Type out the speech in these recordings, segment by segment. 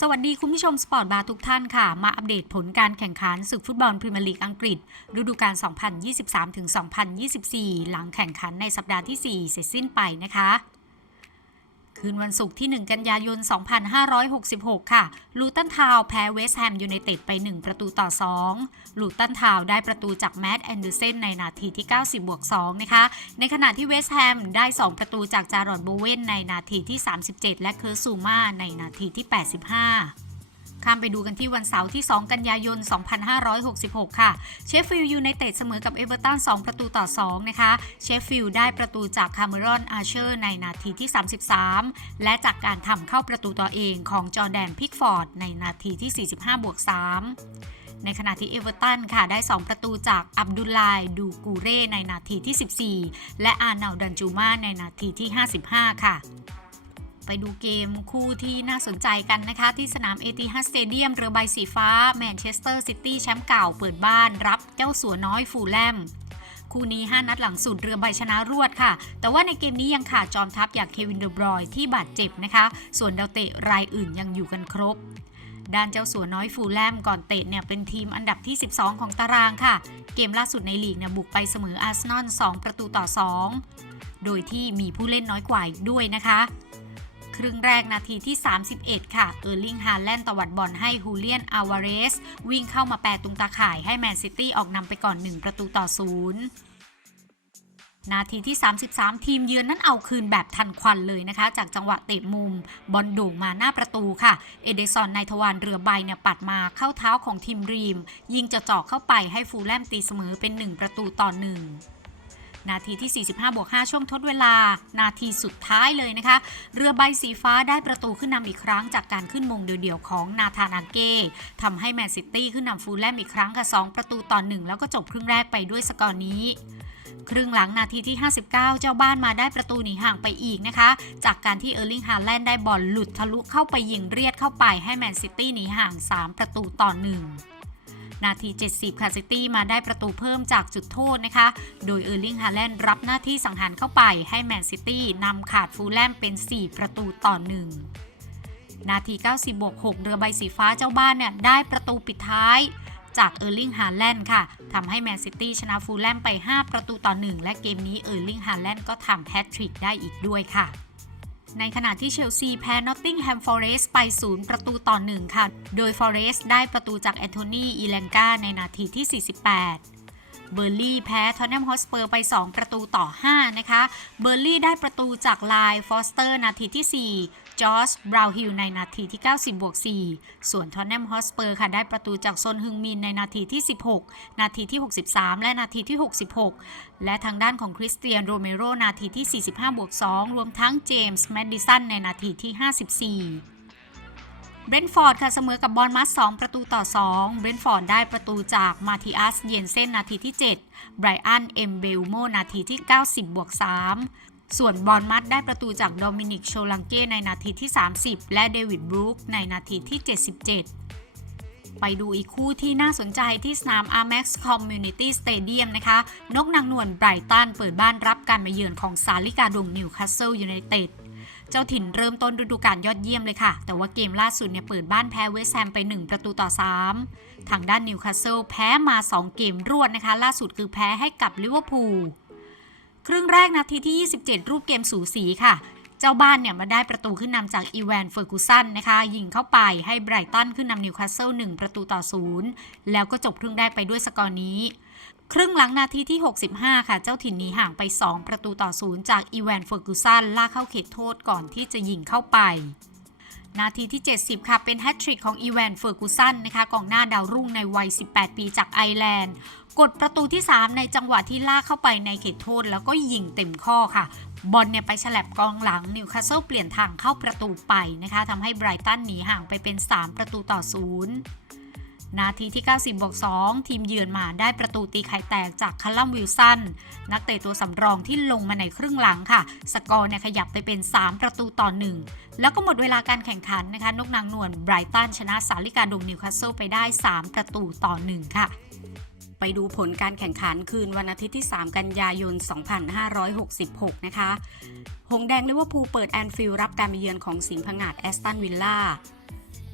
สวัสดีคุณผู้ชมสปอร์ตบาร์ทุกท่านค่ะ มาอัปเดตผลการแข่งขันศึกฟุตบอลพรีเมียร์ลีกอังกฤษ ฤดูกาล 2023-2024 หลังแข่งขันในสัปดาห์ที่ 4 เสร็จสิ้นไปนะคะ คืนวันศุกร์ที่ 1 กันยายน 2566 ค่ะ ลูตันทาว์แพ้เวสต์แฮมยูไนเต็ดไป 1 ประตูต่อ 2 ลูตันทาว์ได้ประตูจากแมตต์แอนเดอร์เซนในนาทีที่ 90บวก2นะคะ ในขณะที่เวสต์แฮมได้ 2 ประตูจากจารอนโบเวนในนาทีที่ 37 และเคอร์ซูมาในนาทีที่ 85 ข้ามไปดูกันที่วันเสาร์ที่ 2 กันยายน 2566 ค่ะ เชฟฟิลด์ยูไนเต็ดเสมอกับเอเวอร์ตัน 2 ประตูต่อ 2 นะคะ เชฟฟิลด์ได้ประตูจากคาเมรอน อาร์เชอร์ในนาทีที่ 33 และจากการทำเข้าประตูตัวเองของจอร์แดน พิกฟอร์ด ในนาทีที่ 45 บวก 3ในขณะที่เอเวอร์ตันค่ะได้ 2 ประตูจากอับดุลไลดูกูเร่ในนาทีที่ 14 และอาร์นาลดันจูมาในนาทีที่ 55 ค่ะ ไปดูเกมคู่ที่น่าสนใจกันนะคะ ที่สนามเอติฮัสเตเดียมเรือใบสีฟ้าแมนเชสเตอร์ซิตี้แชมป์เก่าเปิดบ้านรับเจ้าสัวน้อยฟูลแลมคู่นี้ 5 นัดหลังสุดเรือใบชนะรวดค่ะ แต่ว่าในเกมนี้ยังขาดจอมทัพอย่างเควินเดอบรอยที่บาดเจ็บนะคะ ส่วนดาวเตะรายอื่นยังอยู่กันครบ ด้านเจ้าสัวน้อยฟูลแลมก่อนเตะเนี่ยเป็นทีมอันดับที่ 12 ของตารางค่ะ เกมล่าสุดในลีกเนี่ยบุกไปเสมออาร์เซนอล2ประตูต่อ 2 โดยที่มีผู้เล่นน้อยกว่าอีกด้วยนะคะ ครึ่งแรกนาทีที่ 31 ค่ะ เออร์ลิงฮาแลนด์ตวัดบอลให้ฮูเลียนอาวาเรส วิ่งเข้ามาแปรตรงตาข่ายให้แมนซิตี้ออกนำไปก่อน 1 ประตูต่อ0นาทีที่ 33 ทีมเยือนนั้นเอาคืนแบบทันควันเลยนะคะ จากจังหวะเตะมุม บอลโด่งมาหน้าประตูค่ะ เอเดซอนในทวารเรือใบเนี่ยปัดมาเข้าเท้าของทีมรีม ยิงจะเจาะเข้าไปให้ฟูลแลมตีเสมอเป็น 1 ประตูต่อ1น นาทีที่ 45บวก5ช่วงทดเวลา นาทีสุดท้ายเลยนะคะ เรือใบสีฟ้าได้ประตูขึ้นนำอีกครั้งจากการขึ้นมงเดี่ยวๆของนาธานาเก้ทำให้แมนซิตี้ขึ้นนำฟูลแลมอีกครั้งกับ2ประตูต่อ 1 แล้วก็จบครึ่งแรกไปด้วยสกอร์นี้ครึ่งหลังนาทีที่ 59 เจ้าบ้านมาได้ประตูหนีห่างไปอีกนะคะ จากการที่เออร์ลิงฮาแลนด์ได้บอลหลุดทะลุเข้าไปยิงเรียดเข้าไปให้แมนซิตี้หนีห่าง 3 ประตูต่อ 1 นาที 70 ค่ะซิตี้มาได้ประตูเพิ่มจากจุดโทษนะคะ โดยเออร์ลิงฮาแลนด์รับหน้าที่สังหารเข้าไปให้แมนซิตี้นำขาดฟูลแลมเป็น 4 ประตูต่อ 1 นาที 90บวก6เรือใบสีฟ้าเจ้าบ้านเนี่ยได้ประตูปิดท้ายจากเออร์ลิงฮาแลนด์ค่ะทำให้แมนซิตี้ชนะฟูลแลมไป 5 ประตูต่อ 1 และเกมนี้เออร์ลิงฮาแลนด์ก็ทำแฮตทริกได้อีกด้วยค่ะ ในขณะที่เชลซีแพ้นอตติงแฮมฟอเรสต์ไป 0 ประตูต่อ 1 ค่ะ โดยฟอเรสต์ได้ประตูจากแอนโทนีอีแลงกาในนาทีที่ 48 เบอร์ลี่แพ้ทอนแนมฮอสเปอร์ไป 2 ประตูต่อ 5 นะคะ เบอร์ลี่ได้ประตูจากไลน์ฟอสเตอร์นาทีที่ 4 จอร์จบราวฮิลในนาทีที่ 90บวก4ส่วนทอนแนมฮอสเปอร์ค่ะได้ประตูจากซนฮึงมินในนาทีที่ 16 นาทีที่ 63 และนาทีที่ 66 และทางด้านของคริสเตียนโรเมโรนาทีที่ 45บวก2รวมทั้งเจมส์แมดดิสันในนาทีที่ 54 เบรนฟอร์ดค่ะเสมอกับบอลมัส2ประตูต่อ 2 เบรนฟอร์ดได้ประตูจากมาติอัสเยนเซนนาทีที่ 7 ไบรอันเอมเบลโมนาทีที่ 90บวก3ส่วนบอลมัสได้ประตูจากโดมินิกโชลังเก้ในนาทีที่ 30 และเดวิดบรูคในนาทีที่ 77ไปดูอีกคู่ที่น่าสนใจที่สนาม Amex Community Stadium นะคะ นกนางนวลไบรตันเปิดบ้านรับการมาเยือนของซาลิกาดงนิวคาสเซิลยูไนเต็ด เจ้าถิ่นเริ่มต้นฤดูกาลยอดเยี่ยมเลยค่ะ แต่ว่าเกมล่าสุดเนี่ยเปิดบ้านแพ้เวสต์แฮมไป 1 ประตูต่อ 3 ทางด้านนิวคาสเซิลแพ้มา 2 เกมรวดนะคะ ล่าสุดคือแพ้ให้กับลิเวอร์พูลครึ่งแรกนาทีที่ 27 รูปเกมสูสีค่ะ เจ้าบ้านเนี่ยมาได้ประตูขึ้นนำจากอีแวนเฟอร์กูสันนะคะ ยิงเข้าไปให้ไบรตันขึ้นนำนิวคาสเซิล1ประตูต่อ0แล้วก็จบครึ่งแรกไปด้วยสกอร์นี้ ครึ่งหลังนาทีที่ 65 ค่ะ เจ้าถิ่นหนีห่างไป 2 ประตูต่อ0จากอีแวนเฟอร์กูสันลากเข้าเขตโทษก่อนที่จะยิงเข้าไป นาทีที่ 70 ค่ะ เป็นแฮตทริกของอีแวนเฟอร์กูสันนะคะกองหน้าดาวรุ่งในวัย 18 ปีจากไอร์แลนด์กดประตูที่ 3 ในจังหวะที่ลากเข้าไปในเขตโทษ แล้วก็ยิงเต็มข้อค่ะ บอลเนี่ยไปฉลับกองหลังนิวคาสเซิลเปลี่ยนทางเข้าประตูไปนะคะทำให้ไบรตันหนีห่างไปเป็น 3 ประตูต่อ0นย์ นาทีที่ 90บวก2ทีมเยือนมาได้ประตูตีไข่แตกจากคัลลัมวิลสัน นักเตะตัวสำรองที่ลงมาในครึ่งหลังค่ะ สกอร์เนี่ยขยับไปเป็น 3 ประตูต่อ 1 แล้วก็หมดเวลาการแข่งขันนะคะ นกนางนวลไบรตันชนะสาลิกาดงนิวคาสเซิลไปได้ 3 ประตูต่อ 1 ค่ะไปดูผลการแข่งขันคืนวันอาทิตย์ที่ 3 กันยายน 2566 นะคะ หงแดงลิเวอร์พูลเปิดแอนฟิลด์รับการมาเยือนของสิงห์ผงาดแอสตันวิลล่า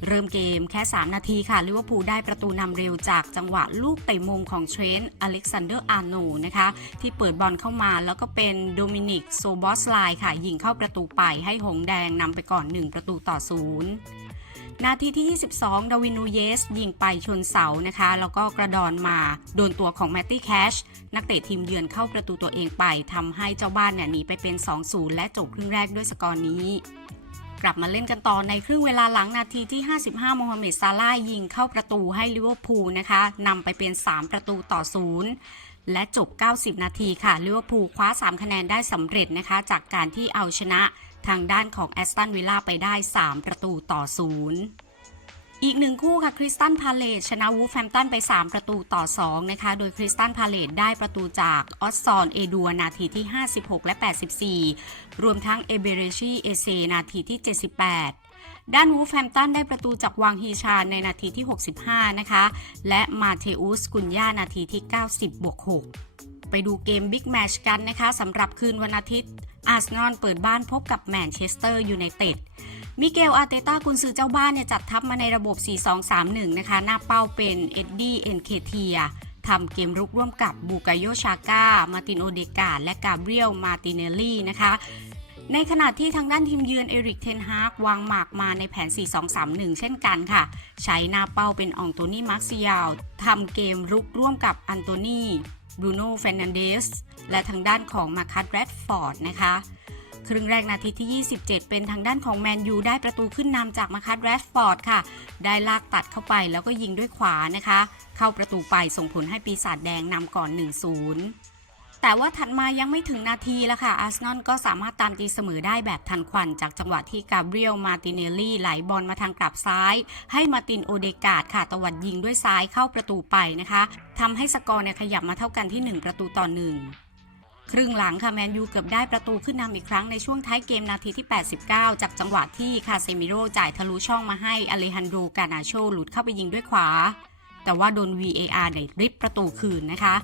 เริ่มเกมแค่ 3 นาทีค่ะลิเวอร์พูลได้ประตูนำเร็วจากจังหวะลูกเตะมุมของเทรนต์อเล็กซานเดอร์อาร์โนนะคะ ที่เปิดบอลเข้ามาแล้วก็เป็นโดมินิกโซบอสไลค่ะ ยิงเข้าประตูไปให้หงแดงนำไปก่อน 1 ประตูต่อศูนย์นาทีที่ 22 ดาวินนูเยส ยิงไปชนเสานะคะ แล้วก็กระดอนมา โดนตัวของแมตตี้แคช นักเตะทีมเยือนเข้าประตูตัวเองไปทำให้เจ้าบ้านเนี่ยหนีไปเป็น 2-0 และจบครึ่งแรกด้วยสกอร์นี้ กลับมาเล่นกันต่อในครึ่งเวลาหลังนาทีที่ 55 โมฮัมเหม็ดซาลายิงเข้าประตูให้ลิเวอร์พูลนะคะนำไปเป็น 3 ประตูต่อ 0 และจบ 90 นาทีค่ะลิเวอร์พูลคว้า 3 คะแนนได้สำเร็จนะคะ จากการที่เอาชนะทางด้านของแอสตันวิลล่าไปได้ 3 ประตูต่อ 0 อีกหนึ่งคู่ค่ะคริสตันพาเลตชนะวูฟแฮมตันไป 3 ประตูต่อ 2 นะคะ โดยคริสตันพาเลตได้ประตูจากออสซอนเอดัวนาทีที่ 56 และ 84 รวมทั้งเอเบเรชีเอเซนาทีที่ 78ด้านวูฟแฮมตันได้ประตูจากวังฮีชาในนาทีที่ 65 นะคะ และมาเทอุสกุนย่านาทีที่ 90 บวก 6 ไปดูเกมบิ๊กแมชกันนะคะสำหรับคืนวันอาทิตย์ อาร์เซนอลเปิดบ้านพบกับแมนเชสเตอร์ยูไนเต็ด มิเกลอาเตต้ากุนซือเจ้าบ้านเนี่ยจัดทัพมาในระบบ 4-2-3-1 นะคะ หน้าเป้าเป็นเอ็ดดี้เอ็นเคเทียทำเกมรุกร่วมกับบูกาโยชาก้า มาตินโอเดกาและกาเบรียล มาติเนลลี่นะคะในขณะที่ทางด้านทีมเยือนเอริกเทนฮากวางหมากมาในแผน 4-2-3-1 เช่นกันค่ะ ใช้หน้าเป้าเป็นอองโตนี่มาร์ซิยาลทำเกมรุกร่วมกับอันโตนีบรูโน่เฟรนันเดสและทางด้านของมาคัตแรดฟอร์ดนะคะ ครึ่งแรกนาทีที่ 27 เป็นทางด้านของแมนยูได้ประตูขึ้นนำจากมาคัตแรดฟอร์ดค่ะ ได้ลากตัดเข้าไปแล้วก็ยิงด้วยขวานะคะ เข้าประตูไปส่งผลให้ปีศาจแดงนำก่อน 1-0แต่ว่าถัดมายังไม่ถึงนาทีแล้วค่ะ อาร์เซนอลก็สามารถตามตีเสมอได้แบบทันควันจากจังหวะที่กาเบรียลมาติเนลลี่ไหลบอลมาทางกลับซ้าย ให้มาตินโอเดกาดค่ะ ตวัดยิงด้วยซ้ายเข้าประตูไปนะคะทำให้สกอร์เนี่ยขยับมาเท่ากันที่ 1 ประตูต่อหนึ่ง ครึ่งหลังค่ะแมนยูเกือบได้ประตูขึ้นนำอีกครั้งในช่วงท้ายเกมนาทีที่ 89 จากจังหวะที่คาเซมิโร่จ่ายทะลุช่องมาให้อเลฮันโดกานาโชหลุดเข้าไปยิงด้วยขวา แต่ว่าโดน VAR ได้ริบประตูคืนนะคะ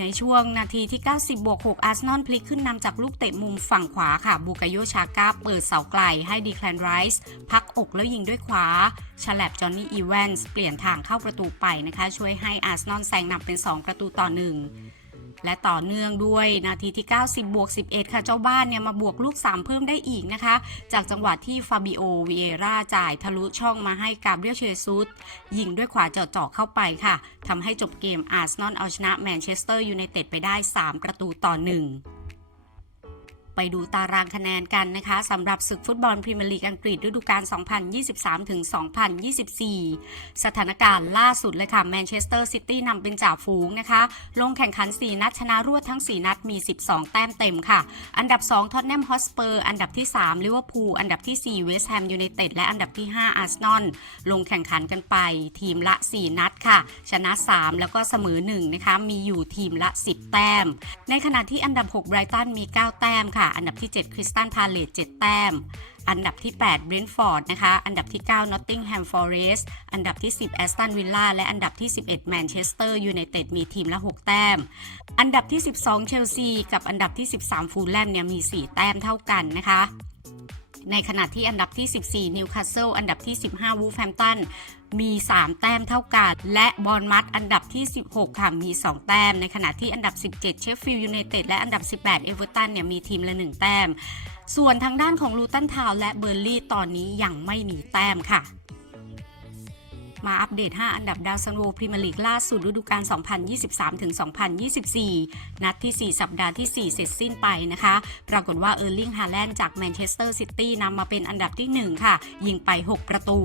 ในช่วงนาทีที่ 90บวก6อาร์เซนอลพลิกขึ้นนำจากลูกเตะมุมฝั่งขวาค่ะบูกาโยชาก้าเปิดเสาไกลให้ดีแคลนไรส์พักอกแล้วยิงด้วยขวาฉลับจอห์นนี่อีแวนส์เปลี่ยนทางเข้าประตูไปนะคะ ช่วยให้อาร์เซนอลแซงนำเป็น 2 ประตูต่อ1 และต่อเนื่องด้วยนาทีที่ 90 บวก 11 ค่ะ เจ้าบ้านเนี่ยมาบวกลูก 3 เพิ่มได้อีกนะคะ จากจังหวะที่ฟาบิโอวิเอราจ่ายทะลุช่องมาให้กาเบรียลเชซุสยิงด้วยขวาเจาะๆเข้าไปค่ะทำให้จบเกมอาร์เซนอลเอาชนะแมนเชสเตอร์ยูไนเต็ดไปได้ 3 ประตูต่อ 1 ดูตารางคะแนนกันนะคะสำหรับศึกฟุตบอลพรีเมียร์ลีกอังกฤษฤดูกาล 2023-2024 สถานการณ์ล่าสุดเลยค่ะแมนเชสเตอร์ซิตี้นำเป็นจ่าฝูงนะคะ ลงแข่งขัน 4 นัดชนะรวดทั้ง 4 นัดมี 12 แต้มเต็มค่ะ อันดับ 2 ท็อตแนมฮอสเปอร์ อันดับที่ 3 ลิเวอร์พูล อันดับที่ 4 เวสต์แฮมยูไนเต็ด และอันดับที่ 5 อาร์เซนอล ลงแข่งขันกันไป ทีมละ 4 นัดค่ะ ชนะ 3 แล้วก็เสมอ 1 นะคะ มีอยู่ทีมละ 10 แต้ม ในขณะที่อันดับ 6 ไบรตันมี 9 แต้มค่ะอันดับที่ 7 คริสตันพาเลต7แต้ม อันดับที่ 8 เบรนท์ฟอร์ดนะคะ อันดับที่ 9 นอตติงแฮมฟอเรสต์อันดับที่ 10 แอสตันวิลล่า และอันดับที่ 11 แมนเชสเตอร์ยูไนเต็ดมีทีมละ 6 แต้ม อันดับที่ 12 เชลซี กับอันดับที่ 13 ฟูลแลมเนี่ยมี 4 แต้มเท่ากันนะคะ ในขณะที่อันดับที่ 14 นิวคาสเซิล อันดับที่ 15 วูฟแฮมตัน มี 3 แต้มเท่ากัน และบอลมัดอันดับที่ 16 ค่ะ มี 2 แต้ม ในขณะที่อันดับ 17 เชฟฟิลด์ยูไนเต็ด และอันดับ 18 เอเวอร์ตัน เนี่ย มีทีมละ 1 แต้ม ส่วนทางด้านของลูตันทาวและเบอร์ลี่ ตอนนี้ยังไม่มีแต้มค่ะ มาอัปเดต 5 อันดับดาวซันโวพรีเมียร์ลีกล่าสุดฤดูกาล 2023ถึง2024 นัดที่ 4 สัปดาห์ที่ 4 เสร็จสิ้นไปนะคะ ปรากฏว่าเออร์ลิงฮาแลนด์จากแมนเชสเตอร์ซิตี้นำมาเป็นอันดับที่ 1 ค่ะ ยิงไป 6 ประตู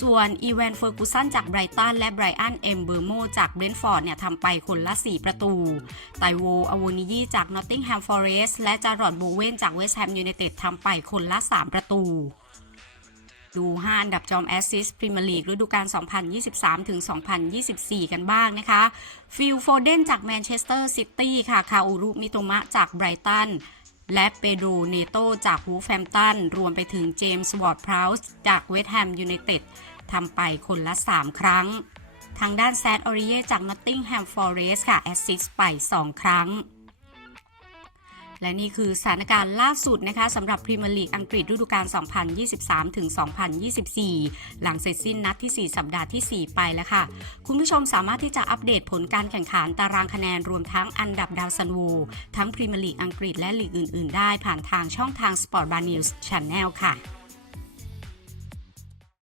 ส่วนอีแวนเฟอร์กูสันจากไบรตันและไบรอันเอมเบอร์โมจากเบรนท์ฟอร์ดเนี่ยทำไปคนละ 4 ประตู ไตโวอโวนิยีจากนอตติงแฮมฟอเรสต์และจารอดบูเวนจากเวสต์แฮมยูไนเต็ดทำไปคนละ 3 ประตู ดู 5 อันดับจอมแอสซิสต์พรีเมียร์ลีกฤดูกาล 2023 ถึง 2024 กันบ้างนะคะ ฟิลโฟเดนจากแมนเชสเตอร์ซิตี้ค่ะคาอูรุมิโตมะจากไบรตันและเปโดรเนโตจากวูฟแฮมตัน รวมไปถึงเจมส์วอร์ดพราวส์จากเวสต์แฮมยูไนเต็ดทำไปคนละ 3 ครั้ง ทางด้านแซดออริเยจากนอตติงแฮมฟอเรสต์ค่ะ แอสซิสต์ไป 2 ครั้ง และนี่คือสถานการณ์ล่าสุดนะคะสำหรับพรีเมียร์ลีกอังกฤษฤดูกาล 2023 ถึง 2024 หลังเสร็จสิ้นนัดที่ 4 สัปดาห์ที่ 4 ไปแล้วค่ะ คุณผู้ชมสามารถที่จะอัปเดตผลการแข่งขันตารางคะแนนรวมทั้งอันดับดาวซันโวทั้งพรีเมียร์ลีกอังกฤษและลีกอื่น ๆ ได้ผ่านทางช่องทาง Sport Bar News Channel ค่ะ